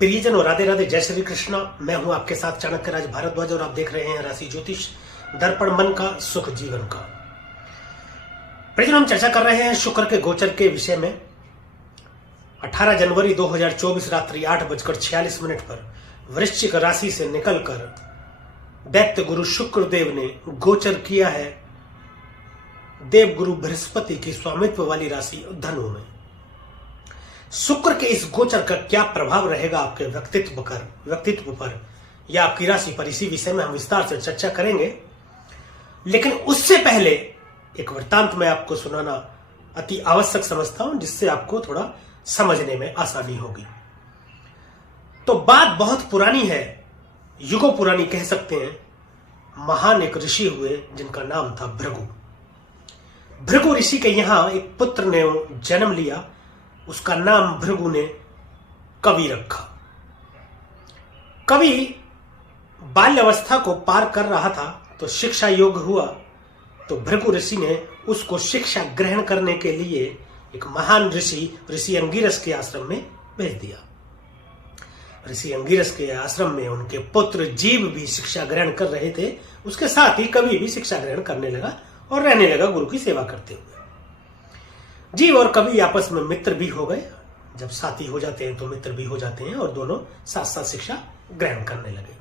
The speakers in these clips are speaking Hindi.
प्रियजन और राधे राधे, जय श्री कृष्णा। मैं हूं आपके साथ चाणक्य राज भारद्वाज और आप देख रहे हैं राशि ज्योतिष दर्पण मन का सुख जीवन का। प्रियजन, हम चर्चा कर रहे हैं शुक्र के गोचर के विषय में। 18 जनवरी 2024 रात्रि 8:46 पर वृश्चिक राशि से निकलकर दैत्य गुरु शुक्रदेव ने गोचर किया है देव गुरु बृहस्पति की स्वामित्व वाली राशि धनु में। शुक्र के इस गोचर का क्या प्रभाव रहेगा आपके व्यक्तित्व पर या आपकी राशि पर, इसी विषय में हम विस्तार से चर्चा करेंगे। लेकिन उससे पहले एक वृत्तांत मैं आपको सुनाना अति आवश्यक समझता हूं, जिससे आपको थोड़ा समझने में आसानी होगी। तो बात बहुत पुरानी है, युगों पुरानी कह सकते हैं। महान एक ऋषि हुए जिनका नाम था भृगु। भृगु ऋषि के यहां एक पुत्र ने जन्म लिया, उसका नाम भृगु ने कवि रखा। कवि बाल्यावस्था को पार कर रहा था तो शिक्षा योग हुआ, तो भृगु ऋषि ने उसको शिक्षा ग्रहण करने के लिए एक महान ऋषि अंगिरस के आश्रम में भेज दिया। ऋषि अंगिरस के आश्रम में उनके पुत्र जीव भी शिक्षा ग्रहण कर रहे थे, उसके साथ ही कवि भी शिक्षा ग्रहण करने लगा और रहने लगा गुरु की सेवा करते हुए। जीव और कवि आपस में मित्र भी हो गए। जब साथी हो जाते हैं तो मित्र भी हो जाते हैं और दोनों साथ साथ शिक्षा ग्रहण करने लगे।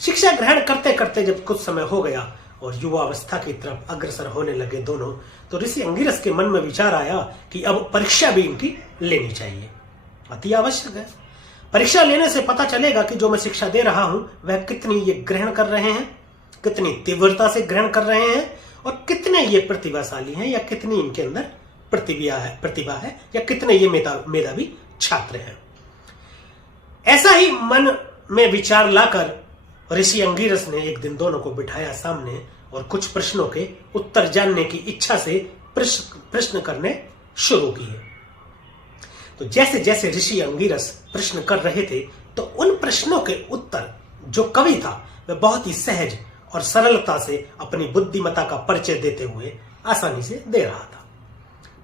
शिक्षा ग्रहण करते करते जब कुछ समय हो गया और युवा अवस्था की तरफ अग्रसर होने लगे दोनों, तो ऋषि अंगिरस के मन में विचार आया कि अब परीक्षा भी इनकी लेनी चाहिए, अति आवश्यक है। परीक्षा लेने से पता चलेगा कि जो मैं शिक्षा दे रहा हूं वह कितनी ये ग्रहण कर रहे हैं, कितनी तीव्रता से ग्रहण कर रहे हैं और कितने ये प्रतिभाशाली हैं या कितनी इनके अंदर प्रतिभा है या कितने ये मेधावी छात्र हैं। ऐसा ही मन में विचार लाकर ऋषि अंगिरस ने एक दिन दोनों को बिठाया सामने और कुछ प्रश्नों के उत्तर जानने की इच्छा से प्रश्न करने शुरू किए। तो जैसे जैसे ऋषि अंगिरस प्रश्न कर रहे थे तो उन प्रश्नों के उत्तर जो कवि था वह बहुत ही सहज और सरलता से अपनी बुद्धिमत्ता का परिचय देते हुए आसानी से दे रहा था।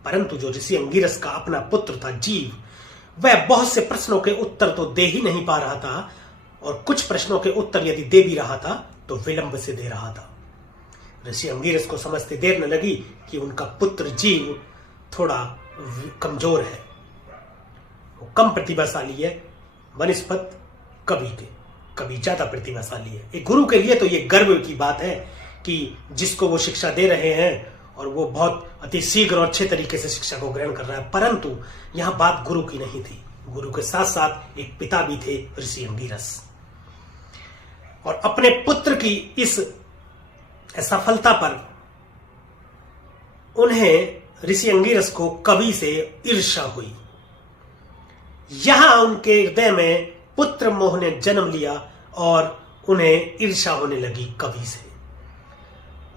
परंतु जो ऋषि अंगिरस का अपना पुत्र था जीव, वह बहुत से प्रश्नों के उत्तर तो दे ही नहीं पा रहा था और कुछ प्रश्नों के उत्तर यदि दे भी रहा था तो विलंब से दे रहा था। ऋषि अंगिरस को समझते देर न लगी कि उनका पुत्र जीव थोड़ा कमजोर है, वो कम प्रतिभाशाली है वनिस्पत कवि के। कवि ज्यादा प्रतिभाशाली है। एक गुरु के लिए तो ये गर्व की बात है कि जिसको वो शिक्षा दे रहे हैं और वो बहुत अति शीघ्र और अच्छे तरीके से शिक्षा को ग्रहण कर रहा है। परंतु यहां बात गुरु की नहीं थी, गुरु के साथ साथ एक पिता भी थे ऋषि अंगिरस। और अपने पुत्र की इस सफलता पर उन्हें ऋषि अंगिरस को कवि से ईर्ष्या हुई। यहां उनके हृदय में पुत्र मोह ने जन्म लिया और उन्हें ईर्ष्या होने लगी कवि से।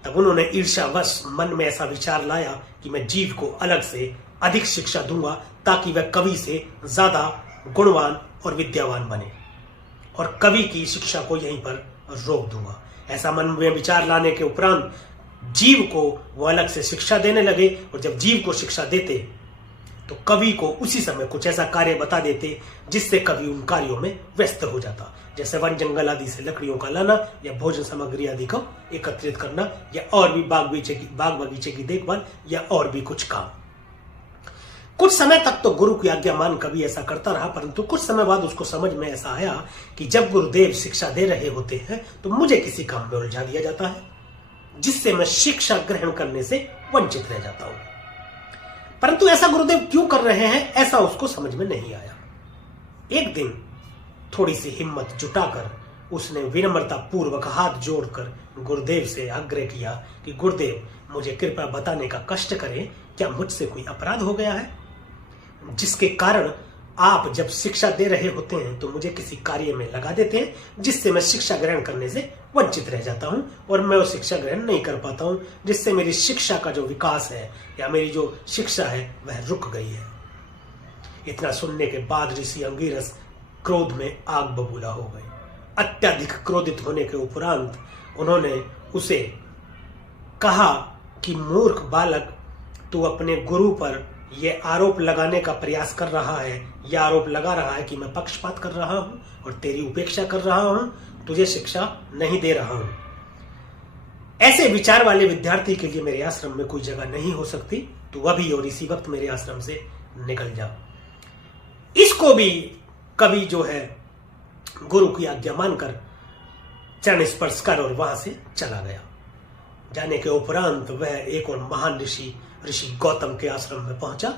तब उन्होंने ईर्ष्यावश मन में ऐसा विचार लाया कि मैं जीव को अलग से अधिक शिक्षा दूंगा ताकि वह कवि से ज्यादा गुणवान और विद्यावान बने और कवि की शिक्षा को यहीं पर रोक दूंगा। ऐसा मन में विचार लाने के उपरांत जीव को वो अलग से शिक्षा देने लगे और जब जीव को शिक्षा देते तो कवि को उसी समय कुछ ऐसा कार्य बता देते जिससे कवि उन कार्यों में व्यस्त हो जाता, जैसे वन जंगल आदि से लकड़ियों का लाना या भोजन सामग्री आदि को एकत्रित करना या और भी बाग बगीचे की देखभाल या और भी कुछ काम। कुछ समय तक तो गुरु की आज्ञा मान कवि ऐसा करता रहा, परंतु कुछ समय बाद उसको समझ में ऐसा आया कि जब गुरुदेव शिक्षा दे रहे होते हैं तो मुझे किसी काम में उलझा दिया जाता है जिससे मैं शिक्षा ग्रहण करने से वंचित रह जाता हूं। परंतु ऐसा गुरुदेव क्यों कर रहे हैं, ऐसा उसको समझ में नहीं आया। एक दिन थोड़ी सी हिम्मत जुटाकर उसने विनम्रता पूर्वक हाथ जोड़कर गुरुदेव से आग्रह किया कि गुरुदेव मुझे कृपया बताने का कष्ट करें, क्या मुझसे कोई अपराध हो गया है जिसके कारण आप जब शिक्षा दे रहे होते हैं तो मुझे किसी कार्य में लगा देते हैं जिससे मैं शिक्षा ग्रहण करने से वंचित रह जाता हूं और मैं वो शिक्षा ग्रहण नहीं कर पाता हूं, जिससे मेरी शिक्षा का जो विकास है या मेरी जो शिक्षा है वह रुक गई है। इतना सुनने के बाद ऋषि अंगिरस क्रोध में आग बबूला हो गए। अत्यधिक क्रोधित होने के उपरांत उन्होंने उसे कहा कि मूर्ख बालक, तू अपने गुरु पर ये आरोप लगाने का प्रयास कर रहा है, यह आरोप लगा रहा है कि मैं पक्षपात कर रहा हूं और तेरी उपेक्षा कर रहा हूं, तुझे शिक्षा नहीं दे रहा हूं। ऐसे विचार वाले विद्यार्थी के लिए मेरे आश्रम में कोई जगह नहीं हो सकती। तू अभी और इसी वक्त मेरे आश्रम से निकल जा। इसको भी कवि जो है गुरु की आज्ञा मानकर चरण स्पर्श कर और वहां से चला गया। जाने के उपरांत वह एक और महान ऋषि गौतम के आश्रम में पहुंचा।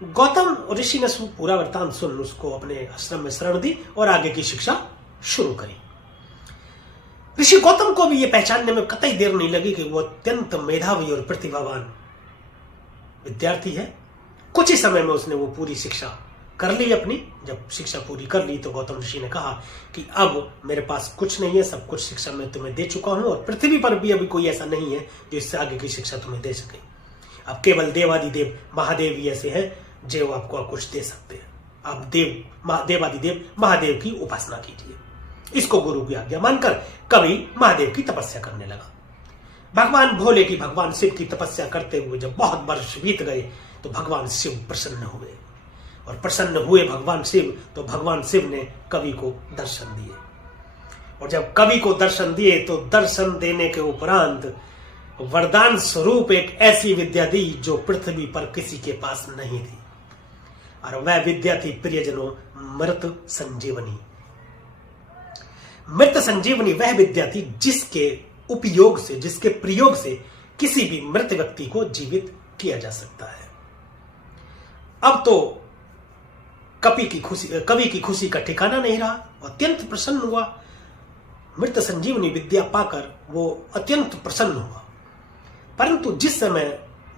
गौतम ऋषि ने पूरा वृत्तांत सुन उसको अपने आश्रम में शरण दी और आगे की शिक्षा शुरू करी। ऋषि गौतम को भी यह पहचानने में कतई देर नहीं लगी कि वो अत्यंत मेधावी और प्रतिभावान विद्यार्थी है। कुछ ही समय में उसने वो पूरी शिक्षा कर ली अपनी। जब शिक्षा पूरी कर ली तो गौतम ऋषि ने कहा कि अब मेरे पास कुछ नहीं है, सब कुछ शिक्षा मैं तुम्हें दे चुका हूं और पृथ्वी पर भी अभी कोई ऐसा नहीं है जो इससे आगे की शिक्षा तुम्हें दे सके। अब केवल देवादिदेव महादेव ही ऐसे हैं जो आपको कुछ दे सकते हैं। आप देवादिदेव महादेव की उपासना कीजिए। इसको गुरु की आज्ञा मानकर कवि महादेव की तपस्या करने लगा। भगवान भोले की, भगवान शिव की तपस्या करते हुए जब बहुत वर्ष बीत गए तो भगवान शिव प्रसन्न हुए और प्रसन्न हुए भगवान शिव तो भगवान शिव ने कवि को दर्शन दिए। और जब कवि को दर्शन दिए तो दर्शन देने के उपरांत वरदान स्वरूप एक ऐसी विद्या दी जो पृथ्वी पर किसी के पास नहीं थी, और वह विद्या थी प्रियजनों मृत संजीवनी। मृत संजीवनी वह विद्या थी जिसके उपयोग से, जिसके प्रयोग से किसी भी मृत व्यक्ति को जीवित किया जा सकता है। अब तो कवि की खुशी का ठिकाना नहीं रहा। अत्यंत प्रसन्न हुआ। मृत संजीवनी विद्या पाकर वो अत्यंत प्रसन्न हुआ। परंतु जिस समय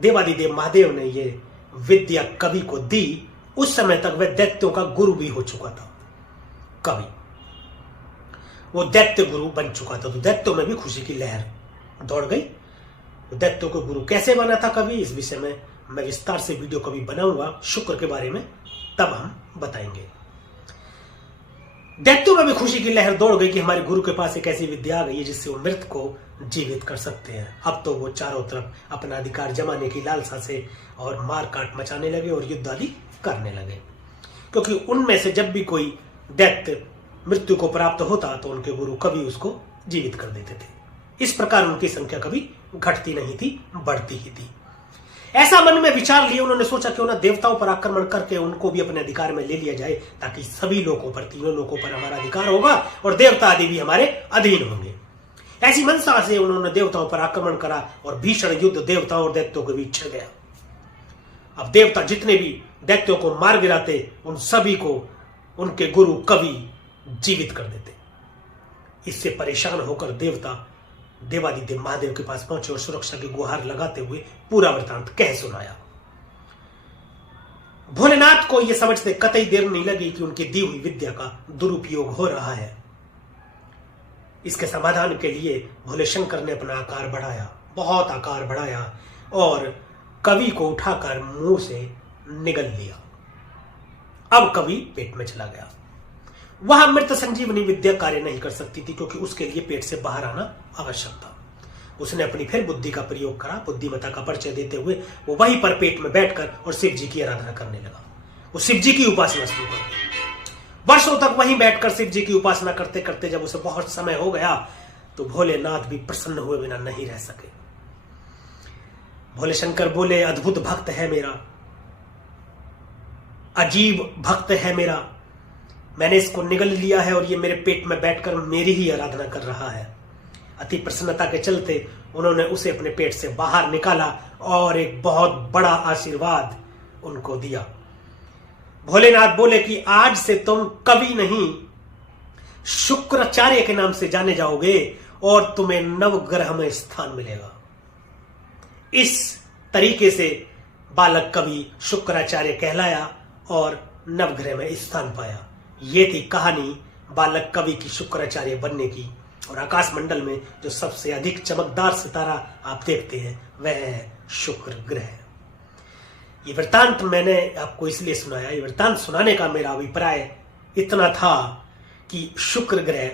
देवादिदेव महादेव ने ये विद्या कवि को दी उस समय तक वह दैत्यों का गुरु भी हो चुका था। कवि वो दैत्य गुरु बन चुका था। तो दैत्यों में भी खुशी की लहर दौड़ गई। दैत्यों को गुरु कैसे बना था कवि, इस विषय में मैं विस्तार से वीडियो कभी बनाऊंगा शुक्र के बारे में, तब हम बताएंगे। दैत्यों में भी खुशी की लहर दौड़ गई कि हमारे गुरु के पास एक ऐसी विद्या आ गई है जिससे वो मृत को जीवित कर सकते हैं। अब तो वो चारों तरफ अपना अधिकार जमाने की लालसा से और मार काट मचाने लगे और युद्ध आदि करने लगे, क्योंकि उनमें से जब भी कोई दैत्य मृत्यु को प्राप्त होता तो उनके गुरु कवि उसको जीवित कर देते थे। इस प्रकार उनकी संख्या कभी घटती नहीं थी, बढ़ती ही थी। ऐसा मन में विचार लिए उन्होंने सोचा क्यों ना देवताओं पर आक्रमण करके उनको भी अपने अधिकार में ले लिया जाए, ताकि सभी लोगों पर, तीनों लोगों पर हमारा अधिकार होगा और देवता आदि भी हमारे अधीन होंगे। ऐसी मनसा से उन्होंने देवताओं पर आक्रमण करा और भीषण युद्ध देवताओं और दैत्यों के बीच छिड़ गया। अब देवता जितने भी दैत्यों को मार गिराते उन सभी को उनके गुरु कवि जीवित कर देते। इससे परेशान होकर देवता देवादिदेव महादेव के पास पहुंचे और सुरक्षा की गुहार लगाते हुए पूरा वृत्तांत कह सुनाया। भोलेनाथ को यह समझते कतई देर नहीं लगी कि उनकी दी हुई विद्या का दुरुपयोग हो रहा है। इसके समाधान के लिए भोले शंकर ने अपना आकार बढ़ाया, बहुत आकार बढ़ाया और कवि को उठाकर मुंह से निगल लिया। अब कवि पेट में चला गया। वह मृत संजीवनी विद्या कार्य नहीं कर सकती थी, क्योंकि उसके लिए पेट से बाहर आना आवश्यक था। उसने अपनी फिर बुद्धि का प्रयोग करा। बुद्धिमत्ता का परिचय देते हुए वो वहीं पर पेट में बैठकर और शिव जी की आराधना करने लगा। वो शिव जी की उपासना शुरू कर दी। वर्षों तक वहीं बैठकर शिव जी की उपासना करते करते जब उसे बहुत समय हो गया तो भोलेनाथ भी प्रसन्न हुए बिना नहीं रह सके। भोले शंकर बोले, अद्भुत भक्त है मेरा, अजीब भक्त है मेरा, मैंने इसको निगल लिया है और ये मेरे पेट में बैठकर मेरी ही आराधना कर रहा है। अति प्रसन्नता के चलते उन्होंने उसे अपने पेट से बाहर निकाला और एक बहुत बड़ा आशीर्वाद उनको दिया। भोलेनाथ बोले कि आज से तुम कवि नहीं शुक्राचार्य के नाम से जाने जाओगे और तुम्हें नवग्रह में स्थान मिलेगा। इस तरीके से बालक कवि शुक्राचार्य कहलाया और नवग्रह में स्थान पाया। ये थी कहानी बालक कवि की शुक्राचार्य बनने की। और आकाश मंडल में जो सबसे अधिक चमकदार सितारा आप देखते हैं वह है शुक्र ग्रह। ये वृत्तांत मैंने आपको इसलिए सुनाया, ये वृत्तांत सुनाने का मेरा अभिप्राय इतना था कि शुक्र ग्रह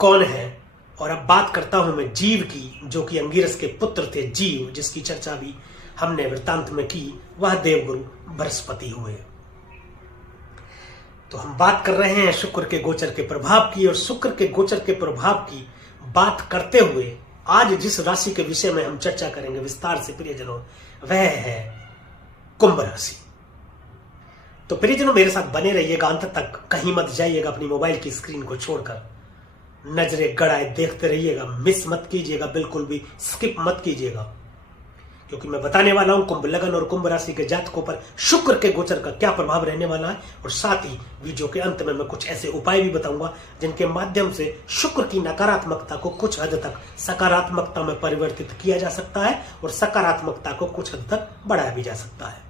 कौन है। और अब बात करता हूं मैं जीव की, जो कि अंगिरस के पुत्र थे जीव, जिसकी चर्चा भी हमने वृत्तांत में की वह देवगुरु बृहस्पति हुए। तो हम बात कर रहे हैं शुक्र के गोचर के प्रभाव की, और शुक्र के गोचर के प्रभाव की बात करते हुए आज जिस राशि के विषय में हम चर्चा करेंगे विस्तार से प्रियजनों, वह है कुंभ राशि। तो प्रियजनों मेरे साथ बने रहिएगा अंत तक, कहीं मत जाइएगा, अपनी मोबाइल की स्क्रीन को छोड़कर नजरें गड़ाए देखते रहिएगा, मिस मत कीजिएगा, बिल्कुल भी स्किप मत कीजिएगा, क्योंकि मैं बताने वाला हूं कुंभ लगन और कुंभ राशि के जातकों पर शुक्र के गोचर का क्या प्रभाव रहने वाला है। और साथ ही वीडियो के अंत में मैं कुछ ऐसे उपाय भी बताऊंगा जिनके माध्यम से शुक्र की नकारात्मकता को कुछ हद तक सकारात्मकता में परिवर्तित किया जा सकता है और सकारात्मकता को कुछ हद तक बढ़ाया भी जा सकता है।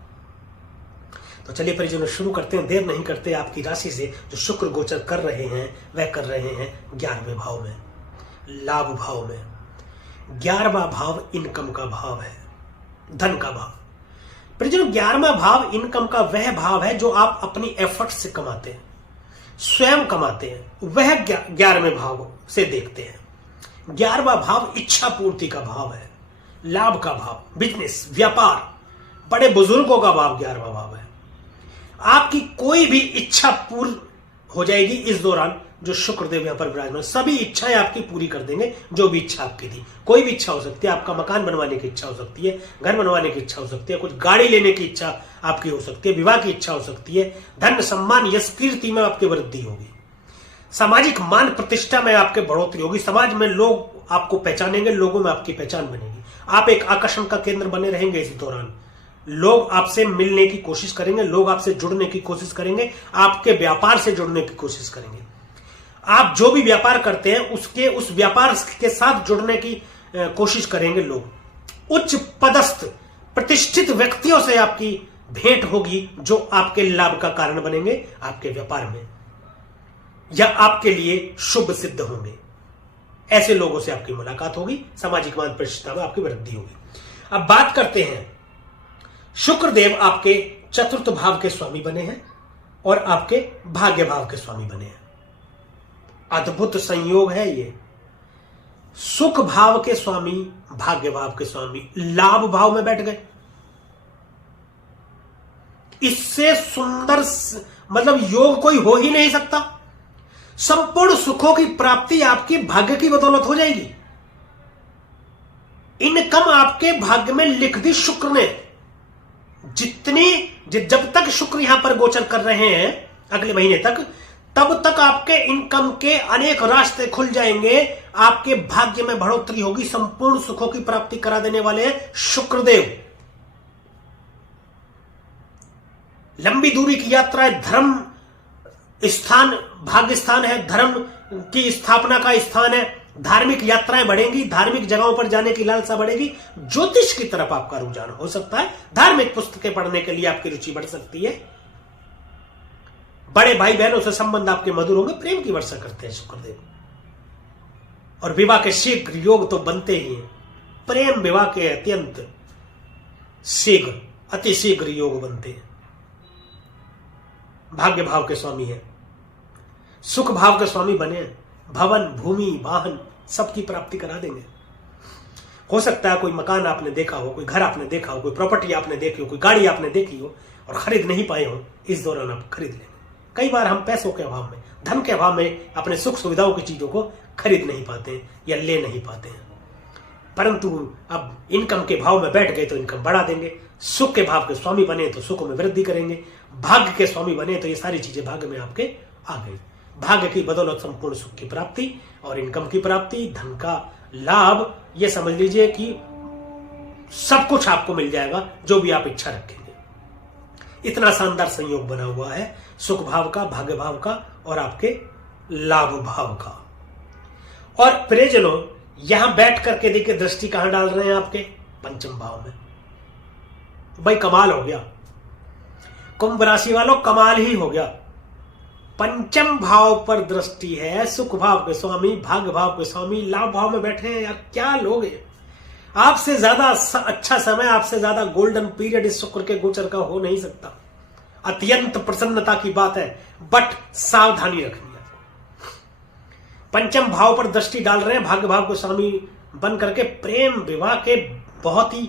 तो चलिए परिजनों शुरू करते हैं, देर नहीं करते। आपकी राशि से जो शुक्र गोचर कर रहे हैं वह कर रहे हैं 11वें भाव में, लाभ भाव में। 11वां भाव इनकम का भाव है, धन का भाव। परिजनों 11वां भाव इनकम का वह भाव है जो आप अपनी एफर्ट से कमाते हैं, स्वयं कमाते हैं, वह 11वें भाव से देखते हैं। 11वां भाव इच्छा पूर्ति का भाव है, लाभ का भाव, बिजनेस, व्यापार, बड़े बुजुर्गों का भाव 11वां भाव है। आपकी कोई भी इच्छा पूर्ण हो जाएगी इस दौरान, जो शुक्रदेव यहां पर विराजमान, सभी इच्छाएं आपकी पूरी कर देंगे। जो भी इच्छा आपकी थी, कोई भी इच्छा हो सकती है, आपका मकान बनवाने की इच्छा हो सकती है, घर बनवाने की इच्छा हो सकती है, कुछ गाड़ी लेने की इच्छा आपकी हो सकती है, विवाह की इच्छा हो सकती है, धन सम्मान यश कीर्ति में आपकी वृद्धि होगी, सामाजिक मान प्रतिष्ठा में आपके बढ़ोतरी होगी, समाज में लोग आपको पहचानेंगे, लोगों में आपकी पहचान बनेगी, आप एक आकर्षण का केंद्र बने रहेंगे। इस दौरान लोग आपसे मिलने की कोशिश करेंगे, लोग आपसे जुड़ने की कोशिश करेंगे, आपके व्यापार से जुड़ने की कोशिश करेंगे। आप जो भी व्यापार करते हैं उस व्यापार के साथ जुड़ने की कोशिश करेंगे लोग। उच्च पदस्थ प्रतिष्ठित व्यक्तियों से आपकी भेंट होगी जो आपके लाभ का कारण बनेंगे आपके व्यापार में, या आपके लिए शुभ सिद्ध होंगे। ऐसे लोगों से आपकी मुलाकात होगी, सामाजिक मान प्रतिष्ठा में आपकी वृद्धि होगी। अब बात करते हैं, शुक्रदेव आपके चतुर्थ भाव के स्वामी बने हैं और आपके भाग्य भाव के स्वामी बने हैं। अद्भुत संयोग है ये। सुख भाव के स्वामी, भाग्य भाव के स्वामी लाभ भाव में बैठ गए। इससे सुंदर मतलब योग कोई हो ही नहीं सकता। संपूर्ण सुखों की प्राप्ति आपकी भाग्य की बदौलत हो जाएगी। इनकम आपके भाग्य में लिख दी शुक्र ने। जब तक शुक्र यहां पर गोचर कर रहे हैं अगले महीने तक, तब तक आपके इनकम के अनेक रास्ते खुल जाएंगे, आपके भाग्य में बढ़ोतरी होगी, संपूर्ण सुखों की प्राप्ति करा देने वाले हैं शुक्रदेव। लंबी दूरी की यात्रा, धर्म स्थान, भाग्य स्थान है, धर्म की स्थापना का स्थान है, धार्मिक यात्राएं बढ़ेंगी, धार्मिक जगहों पर जाने की लालसा बढ़ेगी, ज्योतिष की तरफ आपका रुझान हो सकता है, धार्मिक पुस्तकें पढ़ने के लिए आपकी रुचि बढ़ सकती है, बड़े भाई बहनों से संबंध आपके मधुर होंगे, प्रेम की वर्षा करते हैं शुक्रदेव। और विवाह के शीघ्र योग तो बनते ही हैं, प्रेम विवाह के अत्यंत शीघ्र, अति शीघ्र योग बनते हैं। भाग्य भाव के स्वामी है, सुख भाव के स्वामी बने, भवन, भूमि, वाहन सबकी प्राप्ति करा देंगे। हो सकता है कोई मकान आपने देखा हो, कोई घर आपने देखा हो, कोई प्रॉपर्टी आपने देखी हो, कोई गाड़ी आपने देखी हो और खरीद नहीं पाए हो, इस दौरान आप खरीद लेंगे। कई बार हम पैसों के अभाव में, धन के अभाव में अपने सुख सुविधाओं की चीजों को खरीद नहीं पाते हैं या ले नहीं पाते हैं, परंतु अब इनकम के भाव में बैठ गए तो इनकम बढ़ा देंगे। सुख के भाव के स्वामी बने तो सुख में वृद्धि करेंगे, भाग्य के स्वामी बने तो ये सारी चीजें भाग्य में आपके आ गई। भाग्य की बदौलत संपूर्ण सुख की प्राप्ति और इनकम की प्राप्ति, धन का लाभ, ये समझ लीजिए कि सब कुछ आपको मिल जाएगा जो भी आप इच्छा रखेंगे। इतना शानदार संयोग बना हुआ है सुख भाव का, भाग्य भाव का और आपके लाभ भाव का। और प्रियजनों यहां बैठ करके देखिए दृष्टि कहां डाल रहे हैं आपके पंचम भाव में। भाई कमाल हो गया, कुंभ राशि वालों कमाल ही हो गया। पंचम भाव पर दृष्टि है, सुख भाव के स्वामी, भाग्य भाव के स्वामी, लाभ भाव में बैठे हैं। यार क्या लोग हैं, आपसे ज्यादा अच्छा समय, आपसे ज्यादा गोल्डन पीरियड इस शुक्र के गोचर का हो नहीं सकता। अत्यंत प्रसन्नता की बात है, बट सावधानी रखनी है। पंचम भाव पर दृष्टि डाल रहे हैं, भाग्य भाव के स्वामी बन करके प्रेम विवाह के बहुत ही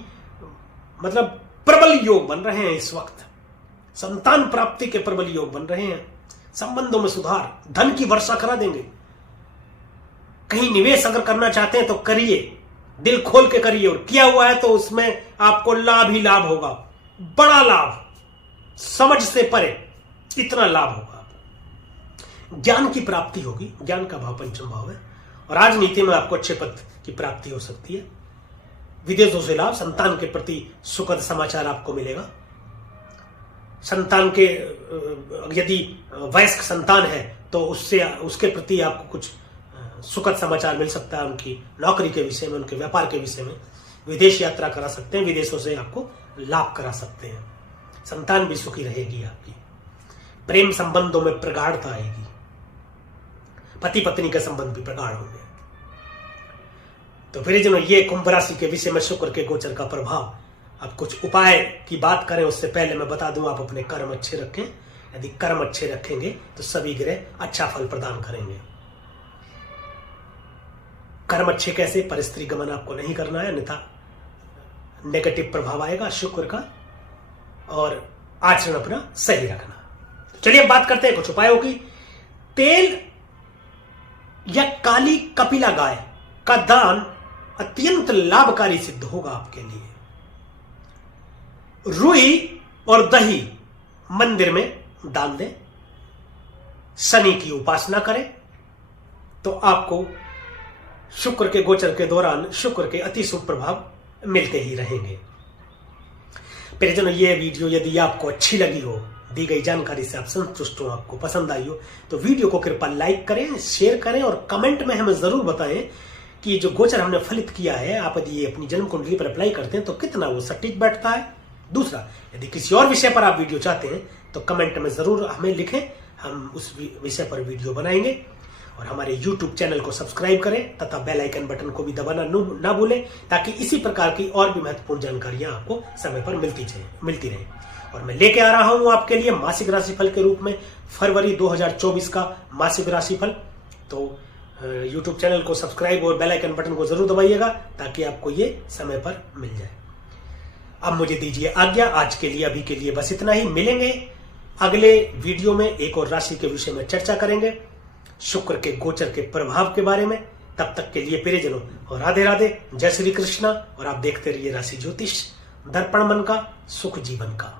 मतलब प्रबल योग बन रहे हैं इस वक्त। संतान प्राप्ति के प्रबल योग बन रहे हैं। संबंधों में सुधार, धन की वर्षा करा देंगे। कहीं निवेश अगर करना चाहते हैं तो करिए, दिल खोल के करिए, और किया हुआ है तो उसमें आपको लाभ ही लाभ होगा, बड़ा लाभ, समझ से परे इतना लाभ होगा। ज्ञान की प्राप्ति होगी, ज्ञान का भाव पंचम भाव है, और राजनीति में आपको अच्छे पद की प्राप्ति हो सकती है। विदेशों से लाभ, संतान के प्रति सुखद समाचार आपको मिलेगा। संतान के यदि वयस्क संतान है तो उससे उसके प्रति आपको कुछ सुखद समाचार मिल सकता है। उनकी नौकरी के विषय में, उनके व्यापार के विषय में विदेश यात्रा करा सकते हैं, विदेशों से आपको लाभ करा सकते हैं। संतान भी सुखी रहेगी आपकी। प्रेम संबंधों में प्रगाढ़ता आएगी, पति पत्नी के संबंध भी प्रगाढ़ होंगे। तो फिर ये कुंभ राशि के विषय में शुक्र के गोचर का प्रभाव। अब कुछ उपाय की बात करें उससे पहले मैं बता दूं, आप अपने कर्म अच्छे रखें। यदि कर्म अच्छे रखेंगे तो सभी ग्रह अच्छा फल प्रदान करेंगे। कर्म अच्छे कैसे? परस्त्री गमन आपको नहीं करना है, अन्यथा नेगेटिव प्रभाव आएगा शुक्र का, और आचरण अपना सही रखना। चलिए अब बात करते हैं कुछ उपायों की। तेल या काली कपिला गाय का दान अत्यंत लाभकारी सिद्ध होगा आपके लिए। रुई और दही मंदिर में दान दें। शनि की उपासना करें तो आपको शुक्र के गोचर के दौरान शुक्र के अति शुभ प्रभाव मिलते ही रहेंगे। प्रियजनों, ये वीडियो यदि आपको अच्छी लगी हो, दी गई जानकारी से आप संतुष्ट हो, आपको पसंद आई हो, तो वीडियो को कृपया लाइक करें, शेयर करें, और कमेंट में हमें जरूर बताएं कि जो गोचर हमने फलित किया है, आप यदि ये अपनी जन्म कुंडली पर अप्लाई करते हैं तो कितना वो सटीक बैठता है। दूसरा, यदि किसी और विषय पर आप वीडियो चाहते हैं तो कमेंट में जरूर हमें लिखें, हम उस विषय पर वीडियो बनाएंगे। और हमारे YouTube चैनल को सब्सक्राइब करें तथा बेल आइकन बटन को भी दबाना ना भूलें, ताकि इसी प्रकार की और भी महत्वपूर्ण जानकारियां आपको समय पर मिलती रहे। और मैं लेके आ रहा हूं आपके लिए मासिक राशिफल के रूप में फरवरी 2024 का मासिक राशिफल। तो YouTube चैनल को सब्सक्राइब और बेल आइकन बटन को जरूर दबाइएगा ताकि आपको ये समय पर मिल जाए। अब मुझे दीजिए आज्ञा, आज के लिए अभी के लिए बस इतना ही। मिलेंगे अगले वीडियो में, एक और राशि के विषय में चर्चा करेंगे, शुक्र के गोचर के प्रभाव के बारे में। तब तक के लिए प्रियजनों और राधे राधे, जय श्री कृष्णा। और आप देखते रहिए राशि ज्योतिष, दर्पण मन का, सुख जीवन का।